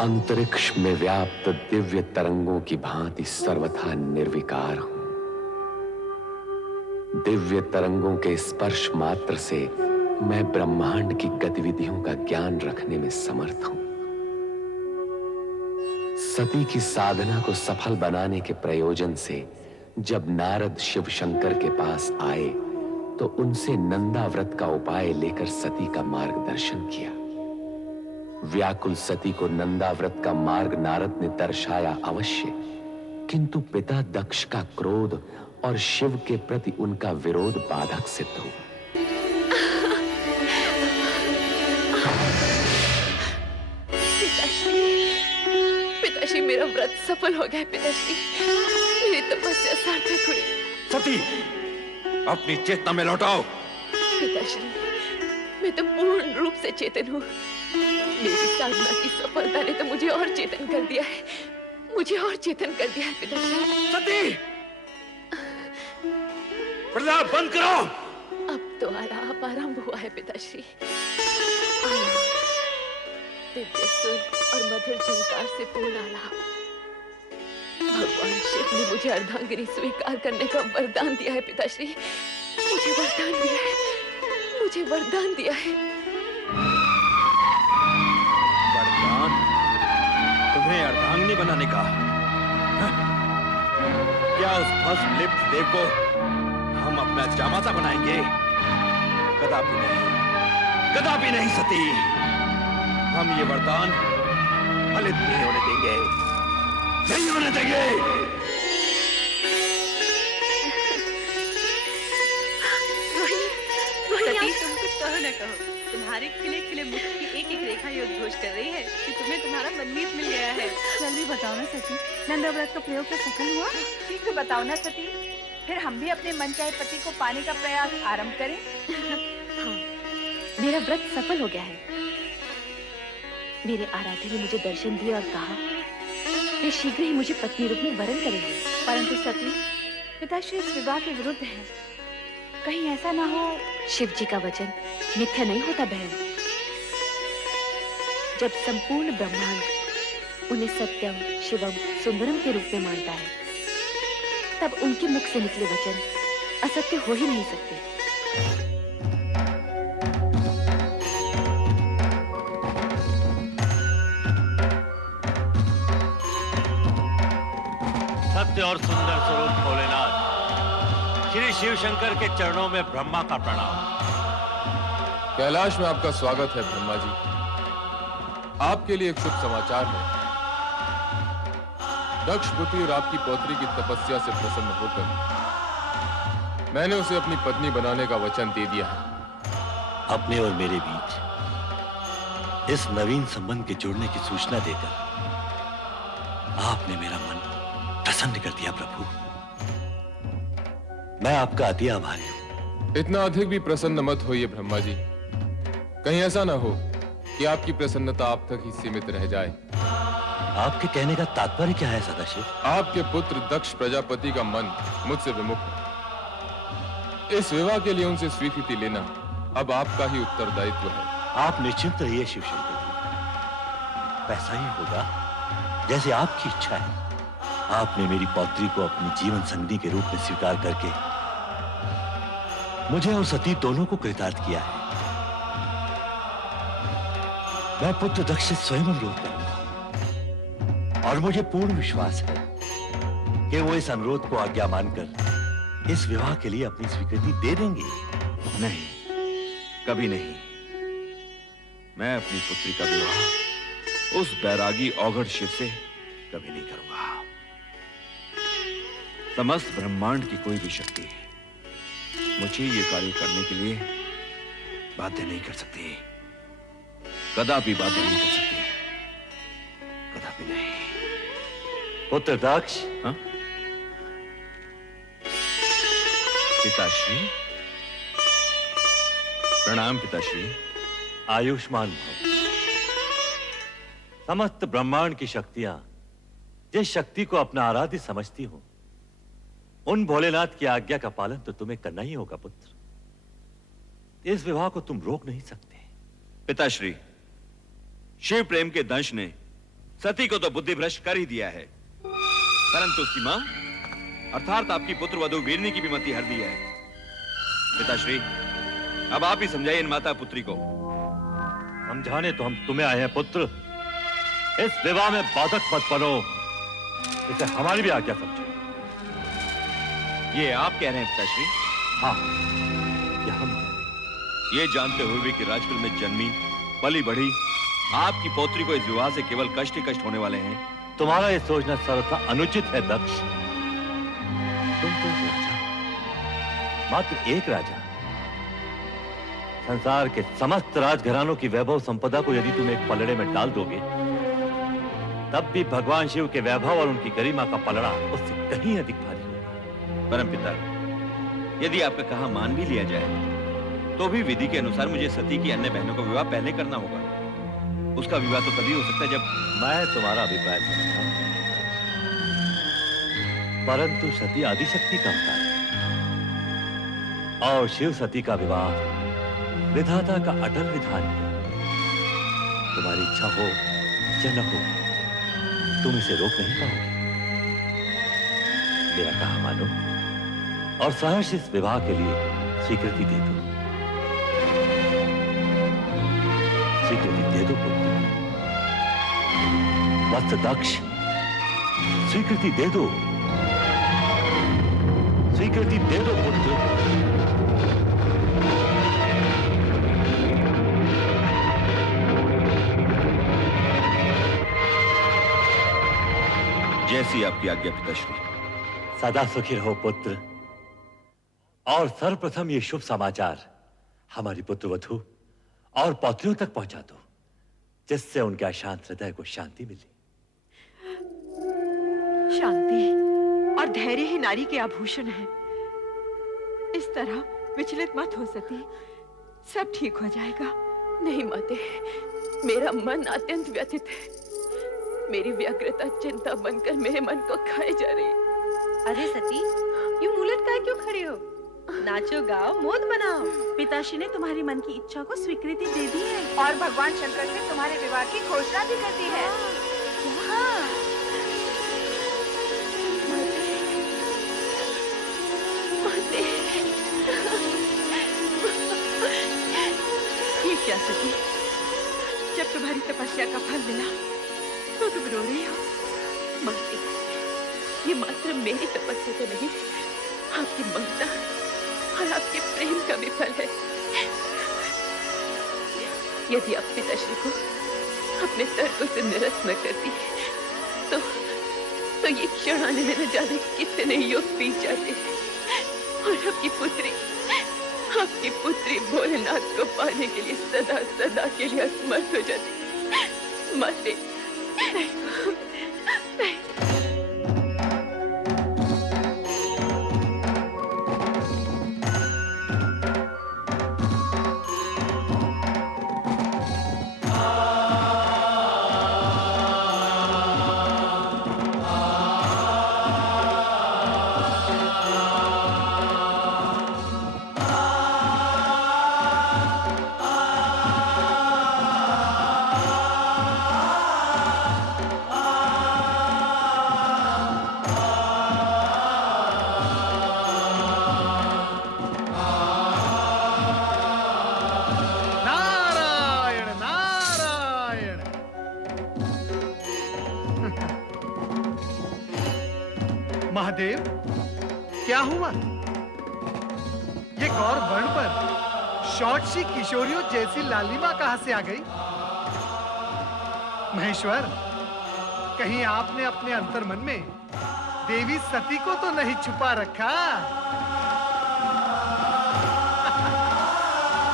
अंतरिक्ष में व्याप्त दिव्य तरंगों की भांति सर्वथा निर्विकार हूं। दिव्य तरंगों के स्पर्श मात्र से मैं ब्रह्मांड की गतिविधियों का ज्ञान रखने में समर्थ हूं। सती की साधना को सफल बनाने के प्रयोजन से जब नारद शिव शंकर के पास आए तो उनसे नंदा व्रत का उपाय लेकर सती का मार्गदर्शन किया। व्याकुल सती को नंदा व्रत का मार्ग नारद ने दर्शाया अवश्य, किंतु पिता दक्ष का क्रोध और शिव के प्रति उनका विरोध बाधक सिद्ध हुआ। पिताश्री, मेरा व्रत सफल हो गया। पिताश्री, मेरी तपस्या सार्थक हुई। सती, अपनी चेतना में लौटाओ। पिताश्री, मैं तो पूर्ण रूप से चेतन हूँ। मेरी साधना की सफलता ने तो मुझे और चेतन कर दिया है, मुझे और चेतन कर दिया है। पिताश्री, सती, प्रलाप बंद करो। अब तो आलाप आरंभ हुआ है। पिताश्री, दिव्य सुर और मधुर झंकार से पूर्ण आलाप। भगवान शिव ने मुझे अर्धांगिनी स्वीकार करने का वरदान दिया है। पिताश्री, मुझे वरदान दिया है, मुझे वरदान दिया है। वरदान? तुम्हें अर्धांगिनी बनाने का? क्या उस भस्म लिप्त देव को हम अपना जामाता बनाएंगे? कदापि नहीं, कदापि नहीं सती। हम ये वरदान फलित नहीं होने देंगे, नहीं होने देंगे। सती, तुम कुछ कहो न कहो, तुम्हारे खिले खिले मुख की एक एक रेखा ये उद्घोष कर रही है कि तुम्हें तुम्हारा मनमीत मिल गया है। जल्दी बताओ ना सती, नंदा व्रत का प्रयोग तो सफल हुआ? ठीक है, बताओ ना सती, फिर हम भी अपने मनचाहे पति को पाने का प्रयास आरंभ करें। हाँ, मेरा व्रत सफल हो गया है। मेरे आराध्य ने मुझे दर्शन दिया और कहा वे शीघ्र ही मुझे पत्नी रूप में वरण करेंगे। परंतु सती, पिताश्री इस विवाह के विरुद्ध है। कहीं ऐसा ना हो। शिव जी का वचन मिथ्या नहीं होता बहन। जब संपूर्ण ब्रह्मांड उन्हें सत्यम, शिवम, सुंदरम के रूप में मानता है, तब उनके मुख से निकले वचन असत्य हो ही नहीं सकते। सत्य और सुंदर स्वरूप भोलेनाथ, श्री शिव शंकर के चरणों में ब्रह्मा का प्रणाम। कैलाश में आपका स्वागत है ब्रह्मा जी। आपके लिए एक शुभ समाचार है। दक्ष पुत्री और आपकी पौत्री की तपस्या से प्रसन्न होकर मैंने उसे अपनी पत्नी बनाने का वचन दे दिया है। अपने और मेरे बीच इस नवीन संबंध के जुड़ने की सूचना देकर आपने मेरा मन प्रसन्न कर दिया प्रभु। मैं आपका अति आभारी हूं। इतना अधिक भी प्रसन्न मत होइए ब्रह्मा जी। कहीं ऐसा ना हो कि आपकी प्रसन्नता आप तक ही सीमित रह जाए। आपके कहने का तात्पर्य क्या है सदाशिव? आपके पुत्र दक्ष प्रजापति का मन मुझसे विमुख है। इस विवाह के लिए उनसे स्वीकृति लेना अब आपका ही उत्तरदायित्व है। आप निश्चिंत रहिए शिव शंकर जी, वैसा ही होगा जैसे आपकी इच्छा है। आपने मेरी पौत्री को अपनी जीवन संगिनी के रूप में स्वीकार करके मुझे और सती दोनों को कृतार्थ किया है। मैं पुत्र दक्ष से स्वयं अनुरोध करूंगा और मुझे पूर्ण विश्वास है कि वो इस अनुरोध को आज्ञा मानकर इस विवाह के लिए अपनी स्वीकृति दे देंगे। नहीं, कभी नहीं। मैं अपनी पुत्री का विवाह उस बैरागी औघड़ शिव से कभी नहीं करूंगा। समस्त ब्रह्मांड की कोई भी शक्ति मुझे ये कार्य करने के लिए बाध्य नहीं कर सकती, कदापि बाध्य नहीं कर सकती, कदापि नहीं। पुत्र दक्ष, हाँ? पिताश्री, प्रणाम पिताश्री। आयुष्मान भव। समस्त ब्रह्मांड की शक्तियां जिस शक्ति को अपना आराध्य समझती हो, उन भोलेनाथ की आज्ञा का पालन तो तुम्हें करना ही होगा पुत्र। इस विवाह को तुम रोक नहीं सकते। पिताश्री, शिव प्रेम के दंश ने सती को तो बुद्धि भ्रष्ट कर ही दिया है, परंतु उसकी मां अर्थात आपकी पुत्र वधु वीरनी की भी मति हर दी है। पिताश्री, अब आप ही समझाइए इन माता पुत्री को। समझाने तो हम तुम्हें आए हैं पुत्र। इस विवाह में बाधक मत बनो, इसे हमारी भी आज्ञा समझो। ये आप कह रहे हैं पिताश्री? हाँ, ये हम कह रहे हैं। ये जानते हुए भी कि राजकुल में जन्मी पली बढ़ी आपकी पौत्री को इस विवाह से केवल कष्ट ही कष्ट होने वाले हैं। तुम्हारा ये सोचना सर्वथा अनुचित है दक्ष। तुम तो एक राजा, मात्र एक राजा। संसार के समस्त राजघरानों की वैभव संपदा को यदि तुम एक पलड़े में डाल दोगे, तब भी भगवान शिव के वैभव और उनकी गरिमा का पलड़ा उससे कहीं अधिक भारी होगा। परमपिता, यदि आपका कहा मान भी लिया जाए तो भी विधि के अनुसार मुझे सती की अन्य बहनों का विवाह पहले करना होगा। उसका विवाह तो तभी हो सकता है जब मैं तुम्हारा अभिप्राय समझता हूं, परंतु सती आदिशक्ति का अवतार है और शिव सती का विवाह विधाता का अटल विधान है। तुम्हारी इच्छा हो या न हो, तुम इसे रोक नहीं पाओगे। मेरा कहा मानो और सहर्ष इस विवाह के लिए स्वीकृति दे दो। स्वीकृति दे दो पुत्र। वत्स दक्ष, स्वीकृति दे दो। स्वीकृति दे दो पुत्र। जैसी आपकी आज्ञा पिताश्री। सदा सुखी रहो पुत्र। और सर्वप्रथम ये शुभ समाचार हमारी पुत्रवधू और पौत्रियों तक पहुंचा दो, जिससे उनके अशांत हृदय को शांति मिले। शांति और धैर्य ही नारी के आभूषण है। इस तरह विचलित मत हो सती, सब ठीक हो जाएगा। नहीं माते, मेरा मन अत्यंत व्यथित है। मेरी व्यग्रता चिंता बनकर मेरे मन को खाए जा रही है। अरे सती, यूं मुंह लटकाए क्यों खड़े हो? नाचो गाओ, मोद बनाओ। पिताश्री ने तुम्हारी मन की इच्छा को स्वीकृति दे दी है और भगवान शंकर से तुम्हारे विवाह की घोषणा भी कर दी है। हाँ। माते, ये क्या सती, जब तुम्हारी तपस्या का फल मिला तो तुम रो रही हो? माते, ये मात्र मेरी तपस्या तो नहीं, आपकी ममता और आपके प्रेम का भी फल है। यदि आप पिताश्री को अपने तर्कों से निरस्त न करती तो ये क्षण आने में न जाने कितने युग बीत जाते और आपकी पुत्री भोलेनाथ को पाने के लिए सदा सदा के लिए असमर्थ हो जाती। माते, नहीं। महादेव, क्या हुआ? ये गौर वर्ण पर शॉर्ट सी किशोरियों जैसी लालिमा कहां से आ गई? महेश्वर, कहीं आपने अपने अंतर्मन में देवी सती को तो नहीं छुपा रखा?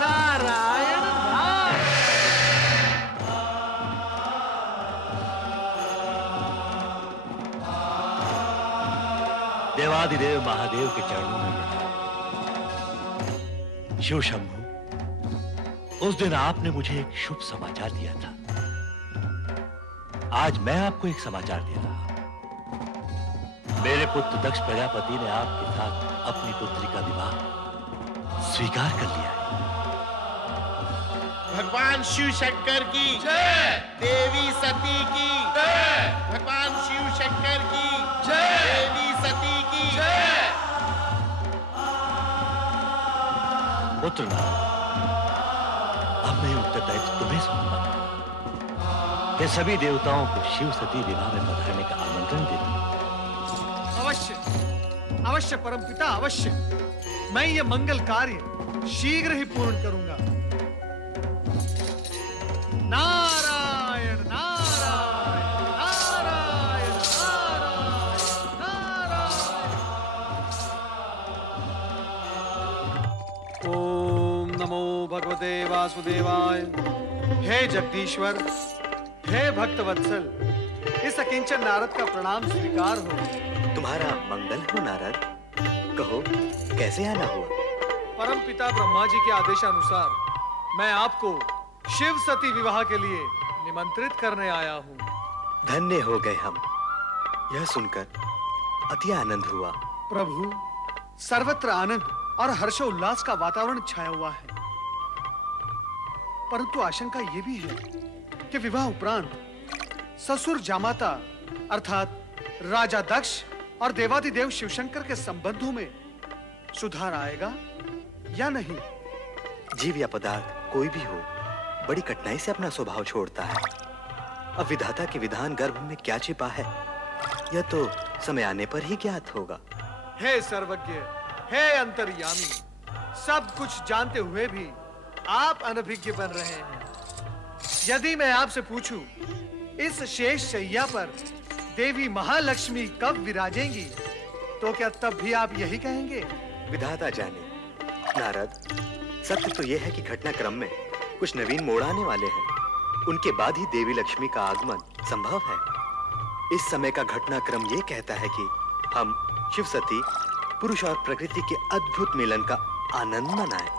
नारायण नारायण। देवादिदेव महादेव के चरणों में शिव शंभु, उस दिन आपने मुझे एक शुभ समाचार दिया था। आज मैं आपको एक समाचार दे रहा हूं। मेरे पुत्र दक्ष प्रजापति ने आपके साथ अपनी पुत्री का विवाह स्वीकार कर लिया है। भगवान शिव शंकर की जय, देवी सती की जय, भगवान शिव शंकर की जय, देवी सती की जय। पुत्र नारद, अब मैं उत्तरदायित्व तुम्हें सौंपता हूं कि सभी देवताओं को शिव सती विवाह में पधारने का आमंत्रण दे दूं। अवश्य अवश्य परमपिता, अवश्य। मैं ये मंगल कार्य शीघ्र ही पूर्ण करूंगा। नारायण नारायण नारायण नारायण नारायण। ओम नमो भगवते वासुदेवाय। हे जगदीश्वर, हे भक्तवत्सल, इस अकिंचन नारद का प्रणाम स्वीकार हो। तुम्हारा मंगल हो नारद, कहो कैसे आना हुआ? परम पिता ब्रह्मा जी के आदेशानुसार मैं आपको शिव सती विवाह के लिए निमंत्रित करने आया हूँ। धन्य हो गए हम, यह सुनकर अति आनंद हुआ। प्रभु, सर्वत्र आनंद और हर्षोल्लास का वातावरण छाया हुआ है, परंतु आशंका यह भी है कि विवाह उपरांत ससुर जामाता अर्थात राजा दक्ष और देवादिदेव शिवशंकर के संबंधों में सुधार आएगा या नहीं। जीव या पदार्थ कोई भी हो, बड़ी कठिनाई से अपना स्वभाव छोड़ता है। अब विधाता के विधान गर्भ में क्या छिपा है, यह तो समय आने पर ही ज्ञात होगा। हे सर्वज्ञ, हे अंतर्यामी, सब कुछ जानते हुए भी आप अनभिज्ञ बन रहे हैं। यदि मैं आपसे पूछूं, इस शेष शैया पर देवी महालक्ष्मी कब विराजेंगी, तो क्या तब भी आप यही कहेंगे? विधाता जाने। नारद, सत्य तो यह है कि घटनाक्रम में कुछ नवीन मोड़ आने वाले हैं। उनके बाद ही देवी लक्ष्मी का आगमन संभव है। इस समय का घटनाक्रम यह कहता है कि हम शिव सती, पुरुष और प्रकृति के अद्भुत मिलन का आनंद मनाएं।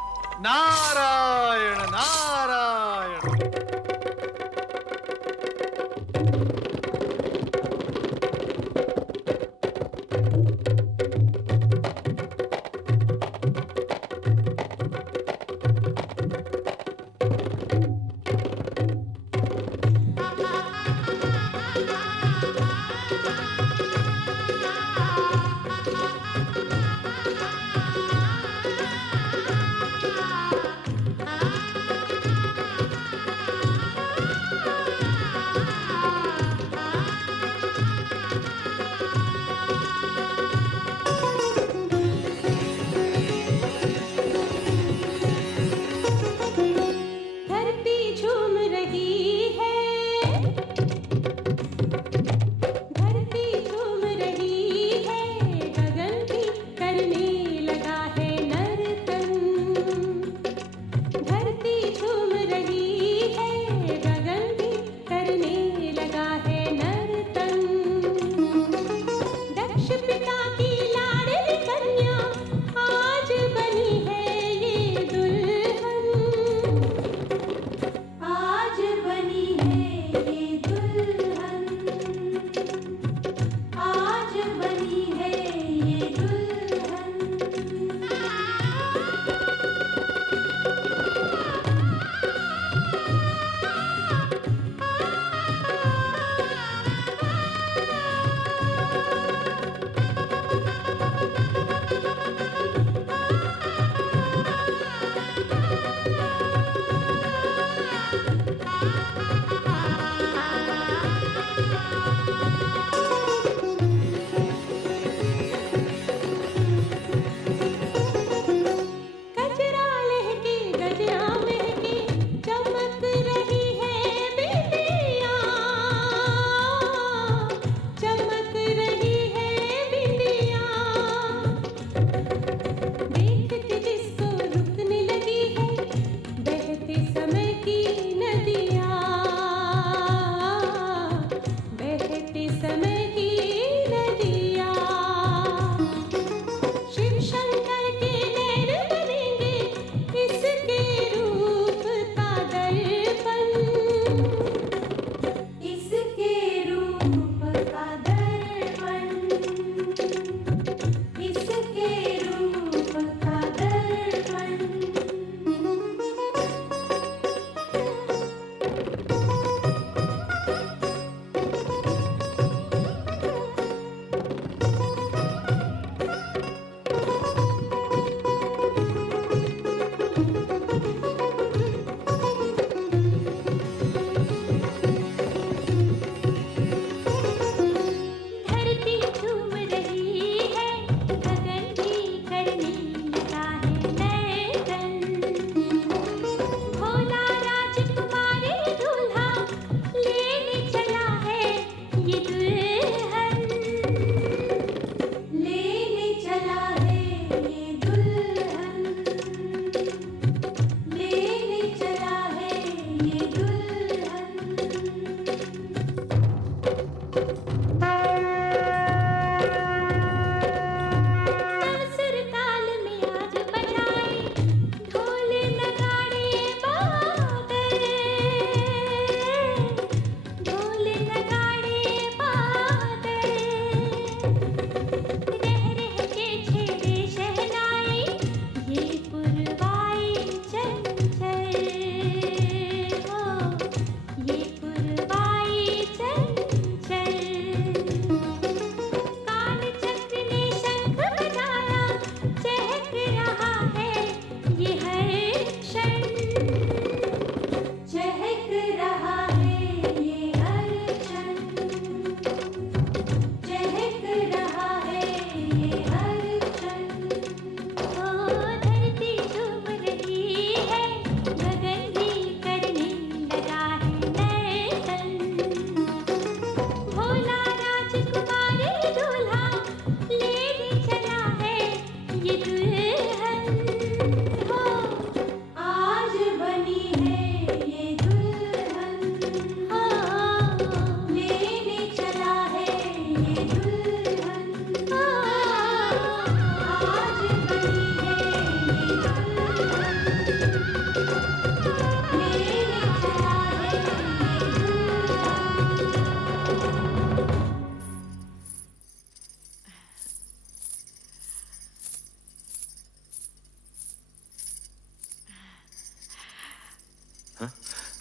नारायण नारायण।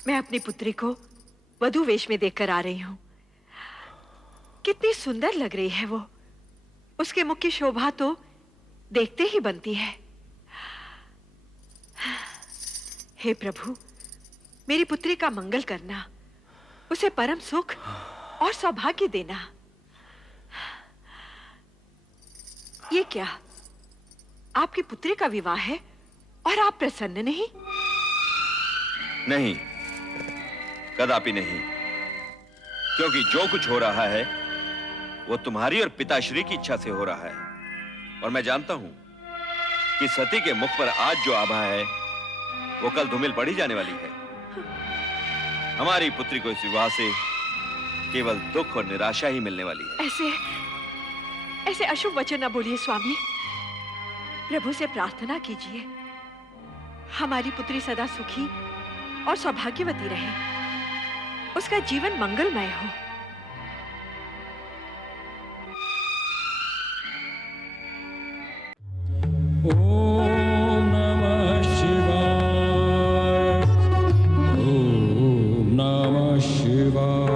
मैं अपनी पुत्री को वधू वेश में देखकर आ रही हूं। कितनी सुंदर लग रही है वो। उसके मुख की शोभा तो देखते ही बनती है। हे प्रभु, मेरी पुत्री का मंगल करना, उसे परम सुख और सौभाग्य देना। ये क्या, आपकी पुत्री का विवाह है और आप प्रसन्न नहीं? नहीं, कदापि नहीं, क्योंकि जो कुछ हो रहा है वो तुम्हारी और पिताश्री की इच्छा से हो रहा है। और मैं जानता हूं कि सती के मुख पर आज जो आभा है वो कल धूमिल पड़ी जाने वाली है। हमारी पुत्री को इस विवाह से केवल दुख और निराशा ही मिलने वाली है। ऐसे अशुभ वचन न बोलिए स्वामी। प्रभु से प्रार्थना कीजिए, हमारी पुत्री सदा सुखी और सौभाग्यवती रहे, उसका जीवन मंगलमय हो। ओम नमः शिवाय, ओम नमः शिवाय,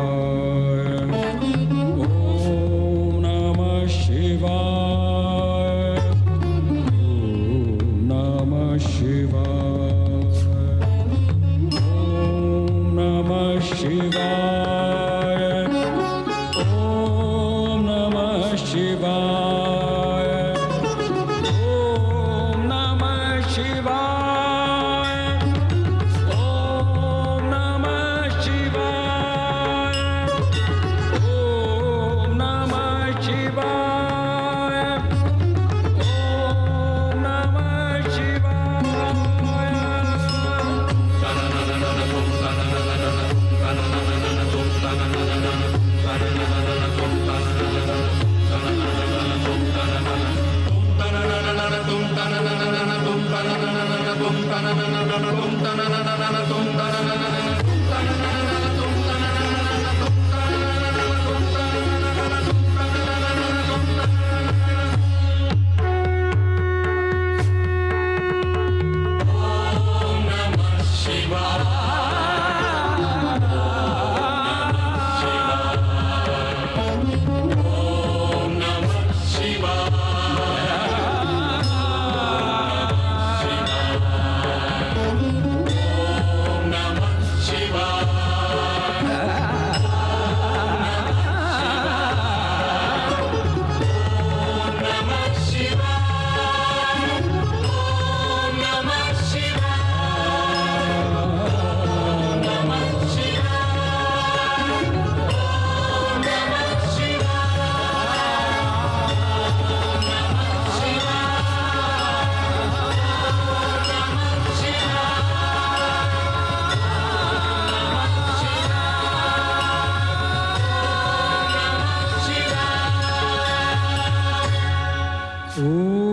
ओम नमः शिवाय, ओम नमः शिवाय, ओम नमः शिवाय, ओम नमः शिवाय। Oh